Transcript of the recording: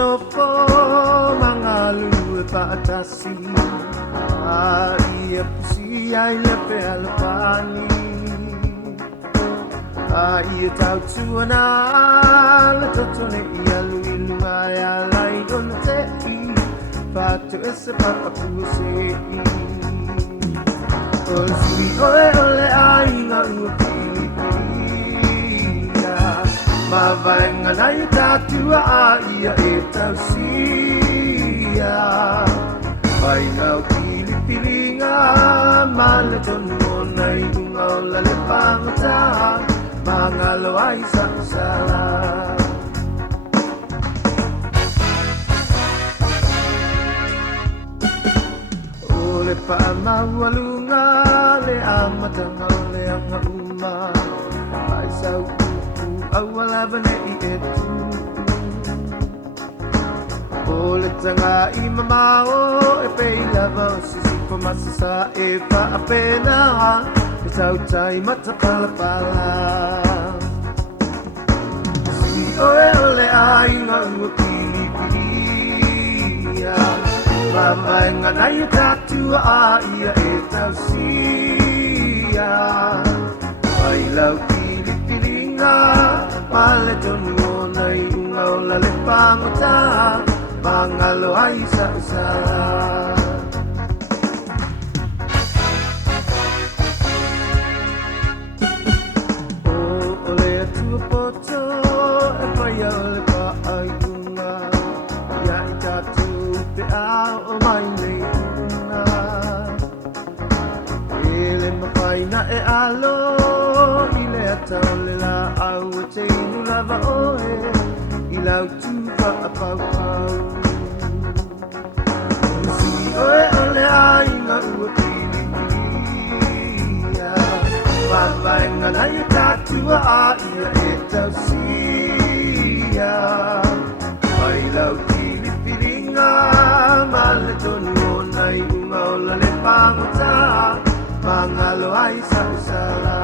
nopo mangalu paatasi ia pusi ai lepe alapani ia tau tuana le totone ia luilu ai alai ona te I Fatu ese paapuse o sui oe ole ai ngā ua pilipia ma vaenga nai tātua a ia e tau sia vai ngau pilipiringa ma le tonu o nei unga o la le pangata ma ngalo ai sakusala le paamaualunga le amatanga o le anga uma ai sau kuku aualava nei e tu o le tanga I mamao e pei lava o sisipo masasa e paapena e tau tai matapalapala si oe ole ai ngā ua pilipia Mamaenga nai tātua a ia e tau sia Ai lau pilipiringa Male tonu o nei unga o la le pangata Mangalo ai sa usala O ole atua poto e pai a le pa ai unga Ia I tātua pe ao o mai nei una ele mapaina e alo I le atau le la au e te inu lava oe I lau tupa a pau pau si oe ole ai ngā ua pilipilia Mamaenga nai tātua a ia e tau sia Mai lau pilipiringa Male tonu o nei unga o la le pangata Mangalo ai sa usala